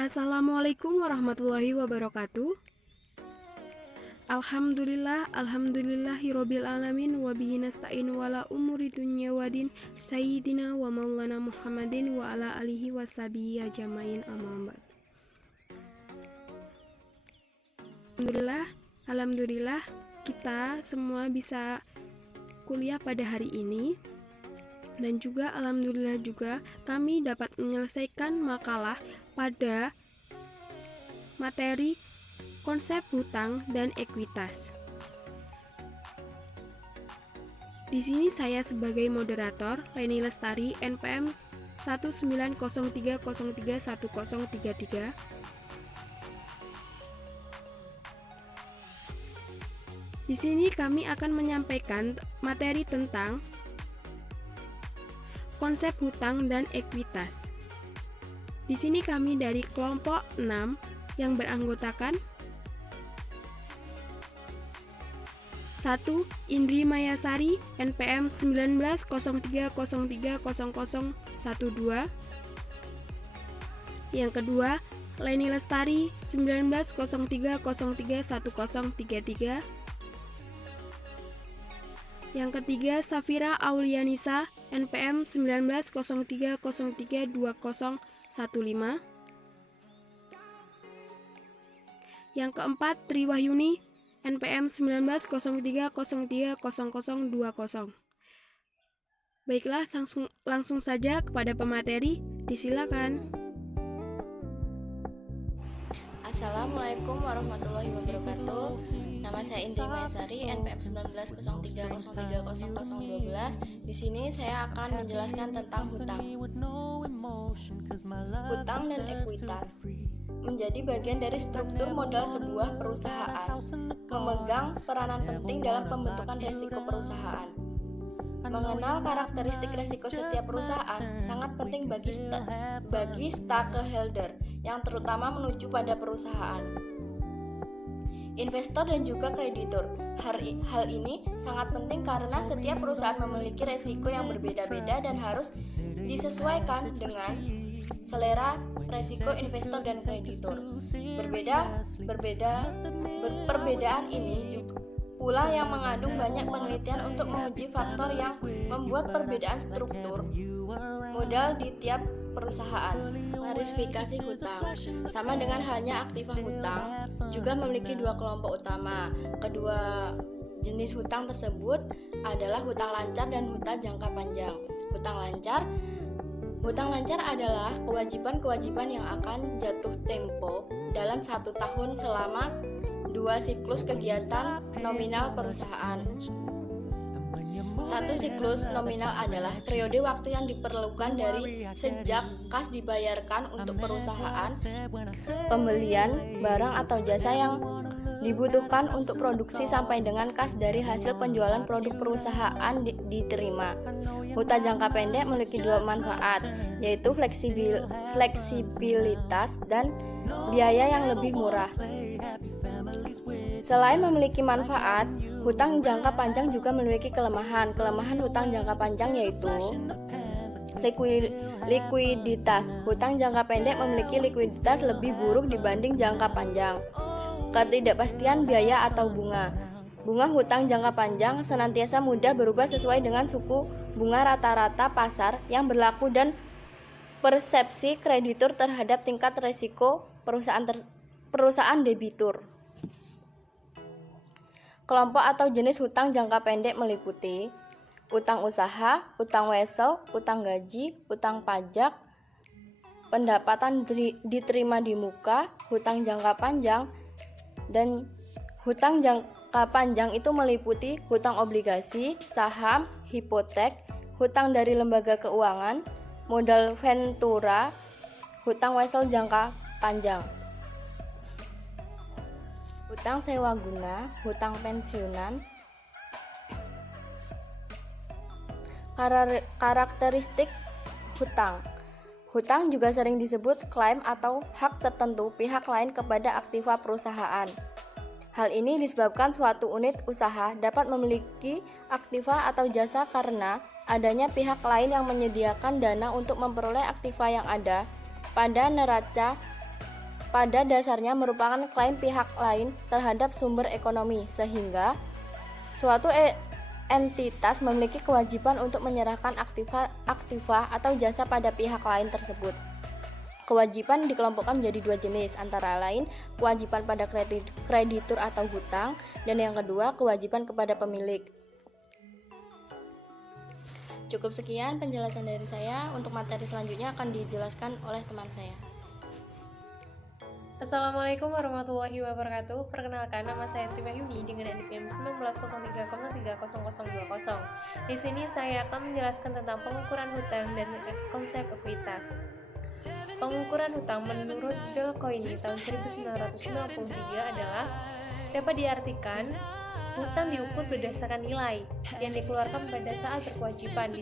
Assalamualaikum warahmatullahi wabarakatuh. Alhamdulillahirabbil alamin wa bihi nasta'in wala umuri dunya wadin sayyidina wa maulana Muhammadin wa ala alihi washabihi ajmain amma ba'd. Alhamdulillah kita semua bisa kuliah pada hari ini. Dan juga alhamdulillah juga kami dapat menyelesaikan makalah pada materi konsep hutang dan ekuitas. Di sini saya sebagai moderator Leni Lestari NPM 19030311033. Di sini kami akan menyampaikan materi tentang konsep hutang dan ekuitas. Di sini kami dari kelompok 6 yang beranggotakan 1. Indri Mayasari NPM 1903030012. Yang kedua, Leni Lestari 1903031033. Yang ketiga, Safira Aulianisa NPM 1903032015. Yang keempat, Triwahyuni NPM 1903030020. Baiklah, langsung saja kepada pemateri, disilakan. Assalamualaikum warahmatullahi wabarakatuh. Nama saya Indri Mayasari, NPM 1903030012. Di sini saya akan menjelaskan tentang hutang. Hutang dan ekuitas menjadi bagian dari struktur modal sebuah perusahaan, memegang peranan penting dalam pembentukan resiko perusahaan. Mengenal karakteristik resiko setiap perusahaan sangat penting bagi stakeholder yang terutama menuju pada perusahaan, investor dan juga kreditur. Hal ini sangat penting karena setiap perusahaan memiliki resiko yang berbeda-beda dan harus disesuaikan dengan selera resiko investor dan kreditur. Perbedaan ini juga pula yang mengandung banyak penelitian untuk menguji faktor yang membuat perbedaan struktur modal di tiap perusahaan. Klasifikasi hutang sama dengan halnya aktiva hutang juga memiliki dua kelompok utama. Kedua jenis hutang tersebut adalah hutang lancar dan hutang jangka panjang. Hutang lancar adalah kewajiban-kewajiban yang akan jatuh tempo dalam 1 tahun selama 2 siklus kegiatan nominal perusahaan. 1 siklus nominal adalah periode waktu yang diperlukan dari sejak kas dibayarkan untuk perusahaan, pembelian barang atau jasa yang dibutuhkan untuk produksi sampai dengan kas dari hasil penjualan produk perusahaan diterima. Hutang jangka pendek memiliki dua manfaat, yaitu fleksibilitas dan biaya yang lebih murah. Selain memiliki manfaat, hutang jangka panjang juga memiliki kelemahan. Kelemahan hutang jangka panjang yaitu likuiditas. Hutang jangka pendek memiliki likuiditas lebih buruk dibanding jangka panjang. Ketidakpastian biaya atau bunga. Bunga hutang jangka panjang senantiasa mudah berubah sesuai dengan suku bunga rata-rata pasar yang berlaku dan persepsi kreditur terhadap tingkat risiko perusahaan debitur. Kelompok atau jenis hutang jangka pendek meliputi utang usaha, utang wesel, utang gaji, utang pajak, pendapatan diterima di muka, hutang jangka panjang. Dan hutang jangka panjang itu meliputi hutang obligasi, saham, hipotek, hutang dari lembaga keuangan, modal ventura, hutang wesel jangka panjang, hutang sewa guna, hutang pensiunan. Karakteristik hutang. Hutang juga sering disebut klaim atau hak tertentu pihak lain kepada aktiva perusahaan. Hal ini disebabkan suatu unit usaha dapat memiliki aktiva atau jasa karena adanya pihak lain yang menyediakan dana untuk memperoleh aktiva yang ada pada neraca pada dasarnya merupakan klaim pihak lain terhadap sumber ekonomi, sehingga suatu entitas memiliki kewajiban untuk menyerahkan aktiva atau jasa pada pihak lain tersebut. Kewajiban dikelompokkan menjadi dua jenis, antara lain kewajiban pada kreditur atau hutang, dan yang kedua kewajiban kepada pemilik. Cukup sekian penjelasan dari saya. Untuk materi selanjutnya akan dijelaskan oleh teman saya. Assalamualaikum warahmatullahi wabarakatuh. Perkenalkan, nama saya Trimayuni dengan NPM 1903,302020. Di sini saya akan menjelaskan tentang pengukuran hutang dan konsep ekuitas. Pengukuran hutang menurut Dolcoini tahun 1993 adalah dapat diartikan hutang diukur berdasarkan nilai yang dikeluarkan pada saat berkewajiban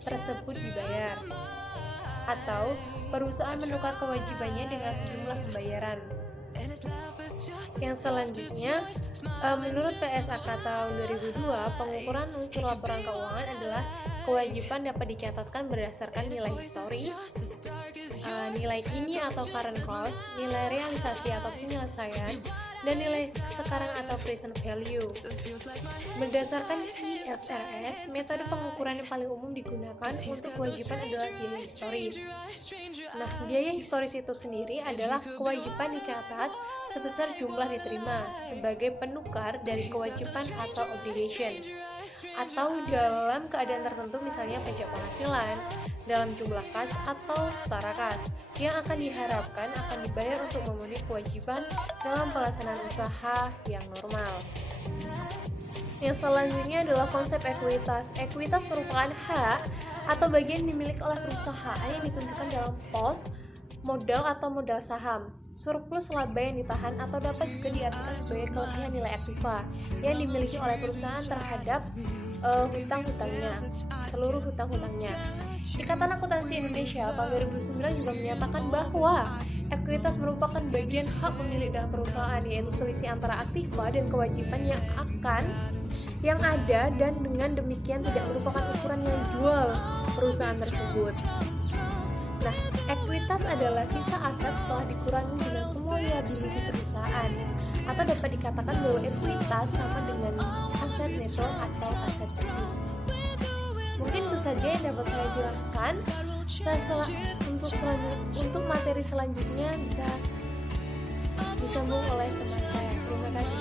tersebut dibayar, atau perusahaan menukar kewajibannya dengan sejumlah pembayaran. Yang selanjutnya, menurut PSAK tahun 2002, pengukuran unsur laporan keuangan adalah kewajiban dapat dicatatkan berdasarkan nilai historis, nilai kini atau current cost, nilai realisasi atau penyelesaian, dan nilai sekarang atau present value. Berdasarkan IFRS, metode pengukuran yang paling umum digunakan untuk kewajiban adalah biaya historis. Nah, biaya historis itu sendiri adalah kewajiban dicatat sebesar jumlah diterima sebagai penukar dari kewajiban atau obligation, atau dalam keadaan tertentu, misalnya pajak penghasilan, dalam jumlah kas atau setara kas, yang akan diharapkan akan dibayar untuk memenuhi kewajiban dalam pelaksanaan usaha yang normal. Yang selanjutnya adalah konsep ekuitas. Ekuitas merupakan hak atau bagian dimiliki oleh perusahaan yang ditentukan dalam pos, modal atau modal saham, surplus laba yang ditahan, atau dapat juga diartikan sebagai kelebihan nilai aktiva yang dimiliki oleh perusahaan terhadap seluruh hutang-hutangnya. Ikatan Akuntansi Indonesia tahun 2009 juga menyatakan bahwa ekuitas merupakan bagian hak pemilik dalam perusahaan, yaitu selisih antara aktiva dan kewajiban yang ada, dan dengan demikian tidak merupakan ukuran nilai jual perusahaan tersebut. Nah, ekuitas adalah sisa aset setelah dikurangi dengan semua liability perusahaan, atau dapat dikatakan bahwa ekuitas sama dengan aset neto atau aset bersih. Mungkin itu saja yang dapat saya jelaskan. Untuk materi selanjutnya bisa disambung oleh teman saya. Terima kasih.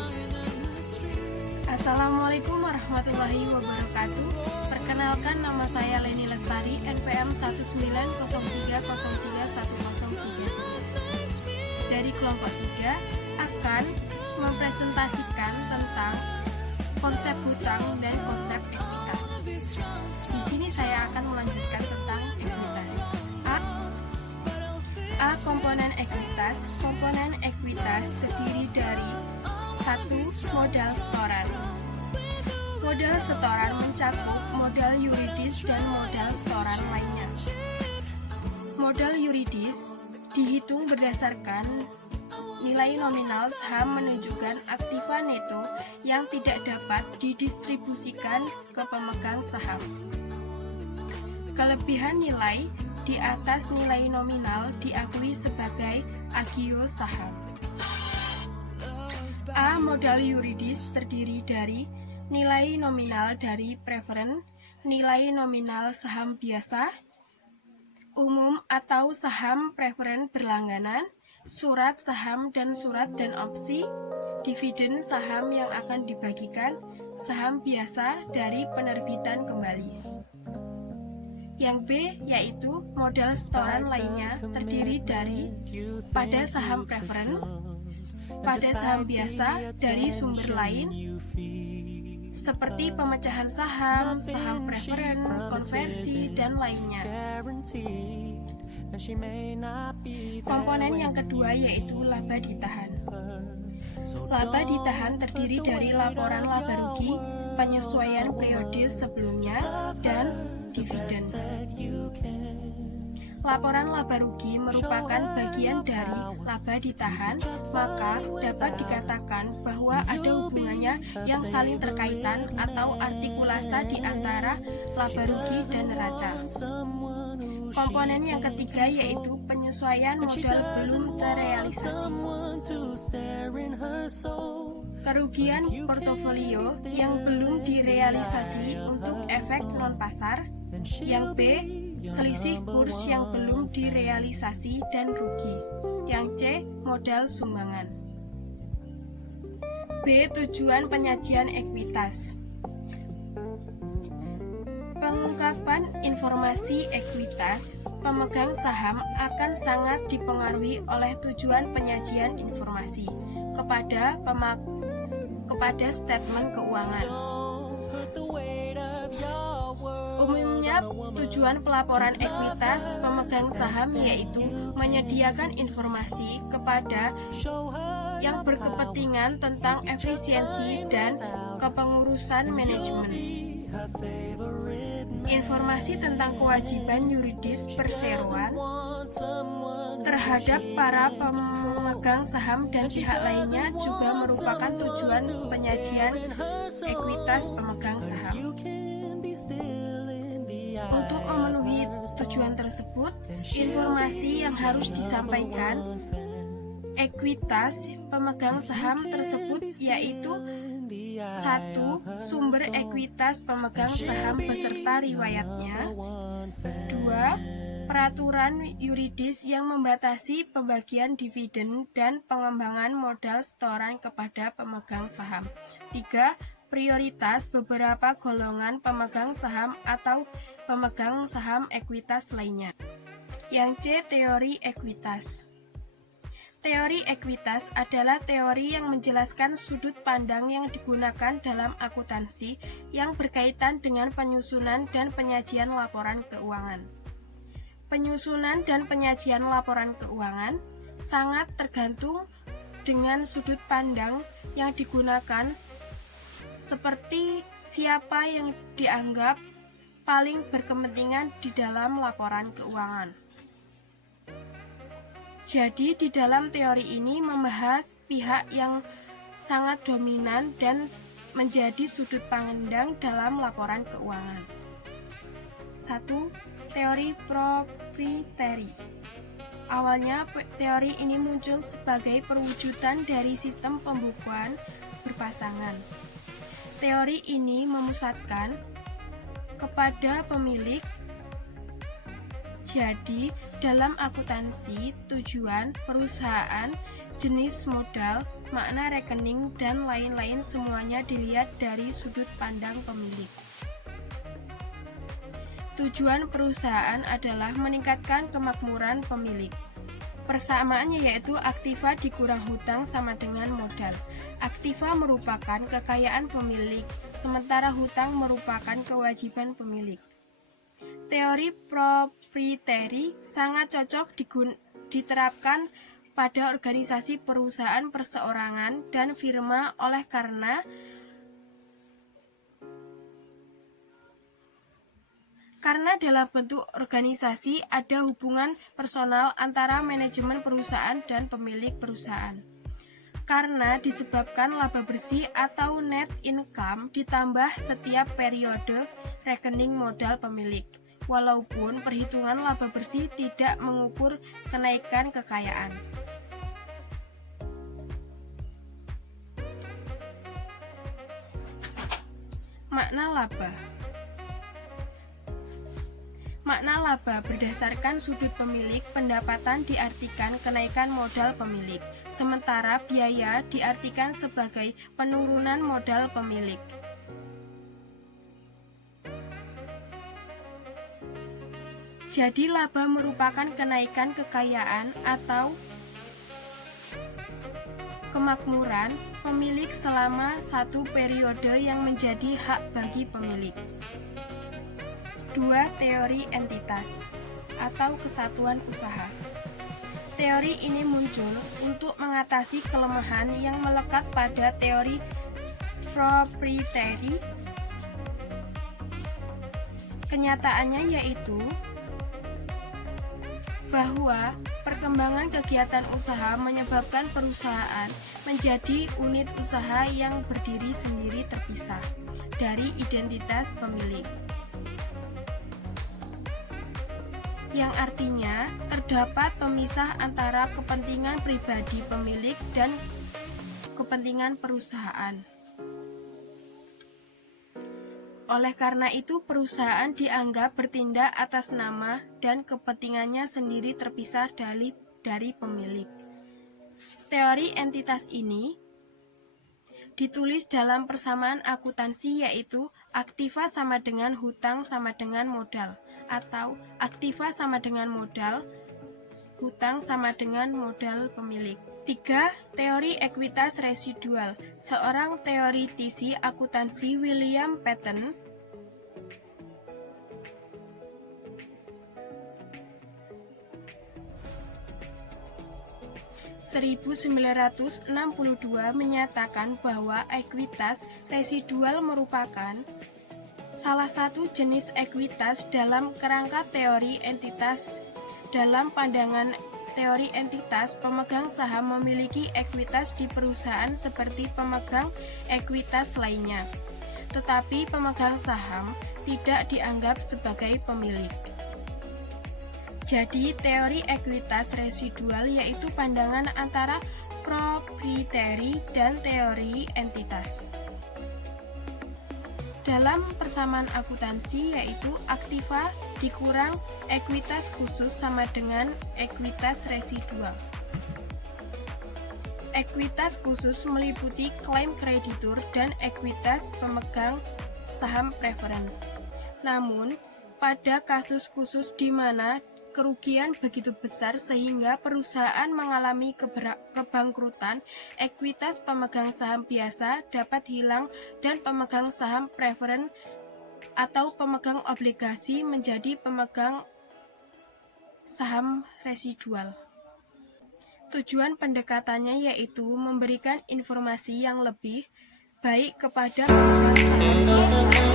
Assalamualaikum warahmatullahi wabarakatuh. Perkenalkan, nama saya Leni Lestari, NPM 19030331033. Dari kelompok 3 akan mempresentasikan tentang konsep hutang dan konsep ekuitas. Di sini saya akan melanjutkan tentang ekuitas. A. Komponen ekuitas. Komponen ekuitas terdiri dari 1. Modal setoran. Modal setoran mencakup modal yuridis dan modal setoran lainnya. Modal yuridis dihitung berdasarkan nilai nominal saham menunjukkan aktiva neto yang tidak dapat didistribusikan ke pemegang saham. Kelebihan nilai di atas nilai nominal diakui sebagai agio saham. A. Modal yuridis terdiri dari nilai nominal dari preferen, nilai nominal saham biasa, umum atau saham preferen berlangganan, surat saham dan surat dan opsi, dividen saham yang akan dibagikan, saham biasa dari penerbitan kembali. Yang B yaitu modal setoran lainnya terdiri dari pada saham preferen, pada saham biasa dari sumber lain seperti pemecahan saham, saham preferen, konversi, dan lainnya. Komponen yang kedua yaitu laba ditahan. Laba ditahan terdiri dari laporan laba rugi, penyesuaian periode sebelumnya, dan dividen. Laporan laba rugi merupakan bagian dari laba ditahan, maka dapat dikatakan bahwa ada hubungannya yang saling terkaitan atau artikulasi di antara laba rugi dan neraca. Komponen yang ketiga yaitu penyesuaian modal belum terrealisasi. Kerugian portofolio yang belum direalisasi untuk efek non-pasar. Yang B, selisih kurs yang belum direalisasi dan rugi. Yang C, modal sumbangan. B, tujuan penyajian ekuitas. Pengungkapan informasi ekuitas pemegang saham akan sangat dipengaruhi oleh tujuan penyajian informasi kepada statement keuangan. Umumnya tujuan pelaporan ekuitas pemegang saham yaitu menyediakan informasi kepada yang berkepentingan tentang efisiensi dan kepengurusan manajemen. Informasi tentang kewajiban yuridis perseroan terhadap para pemegang saham dan pihak lainnya juga merupakan tujuan penyajian ekuitas pemegang saham. Untuk memenuhi tujuan tersebut, informasi yang harus disampaikan ekuitas pemegang saham tersebut yaitu 1. Sumber ekuitas pemegang saham beserta riwayatnya. 2. Peraturan yuridis yang membatasi pembagian dividen dan pengembangan modal setoran kepada pemegang saham. 3. Prioritas beberapa golongan pemegang saham atau pemegang saham ekuitas lainnya. Yang C. Teori ekuitas. Teori ekuitas adalah teori yang menjelaskan sudut pandang yang digunakan dalam akuntansi yang berkaitan dengan penyusunan dan penyajian laporan keuangan. Penyusunan dan penyajian laporan keuangan sangat tergantung dengan sudut pandang yang digunakan, seperti siapa yang dianggap paling berkepentingan di dalam laporan keuangan. Jadi di dalam teori ini membahas pihak yang sangat dominan dan menjadi sudut pandang dalam laporan keuangan. 1. Teori proprietary. Awalnya teori ini muncul sebagai perwujudan dari sistem pembukuan berpasangan. Teori ini memusatkan kepada pemilik. Jadi, dalam akuntansi, tujuan, perusahaan, jenis modal, makna rekening, dan lain-lain semuanya dilihat dari sudut pandang pemilik. Tujuan perusahaan adalah meningkatkan kemakmuran pemilik. Persamaannya yaitu aktiva dikurang hutang sama dengan modal. Aktiva merupakan kekayaan pemilik, sementara hutang merupakan kewajiban pemilik. Teori proprietary sangat cocok diterapkan pada organisasi perusahaan perseorangan dan firma karena dalam bentuk organisasi ada hubungan personal antara manajemen perusahaan dan pemilik perusahaan. Karena disebabkan laba bersih atau net income ditambah setiap periode rekening modal pemilik. Walaupun perhitungan laba bersih tidak mengukur kenaikan kekayaan. Makna laba. Makna laba berdasarkan sudut pemilik pendapatan diartikan kenaikan modal pemilik, sementara biaya diartikan sebagai penurunan modal pemilik. Jadi laba merupakan kenaikan kekayaan atau kemakmuran pemilik selama satu periode yang menjadi hak bagi pemilik. 2. Teori entitas atau kesatuan usaha. Teori ini muncul untuk mengatasi kelemahan yang melekat pada teori proprietary. Kenyataannya yaitu bahwa perkembangan kegiatan usaha menyebabkan perusahaan menjadi unit usaha yang berdiri sendiri terpisah dari identitas pemilik. yang artinya terdapat pemisah antara kepentingan pribadi pemilik dan kepentingan perusahaan. Oleh karena itu, perusahaan dianggap bertindak atas nama dan kepentingannya sendiri terpisah dari pemilik. Teori entitas ini ditulis dalam persamaan akuntansi, yaitu aktiva sama dengan hutang sama dengan modal, atau aktiva sama dengan modal, hutang sama dengan modal pemilik. 3. Teori ekuitas residual. Seorang teoritisi akuntansi, William Paton, (1962) menyatakan bahwa ekuitas residual merupakan salah satu jenis ekuitas dalam kerangka teori entitas. Dalam pandangan teori entitas, pemegang saham memiliki ekuitas di perusahaan seperti pemegang ekuitas lainnya, tetapi pemegang saham tidak dianggap sebagai pemilik. Jadi, teori ekuitas residual yaitu pandangan antara proprietary dan teori entitas. Dalam persamaan akuntansi, yaitu aktiva dikurang ekuitas khusus sama dengan ekuitas residual. Ekuitas khusus meliputi klaim kreditur dan ekuitas pemegang saham preferen. Namun, pada kasus khusus di mana kerugian begitu besar sehingga perusahaan mengalami kebangkrutan, ekuitas pemegang saham biasa dapat hilang dan pemegang saham preferen atau pemegang obligasi menjadi pemegang saham residual. Tujuan pendekatannya yaitu memberikan informasi yang lebih baik kepada pemegang saham biasa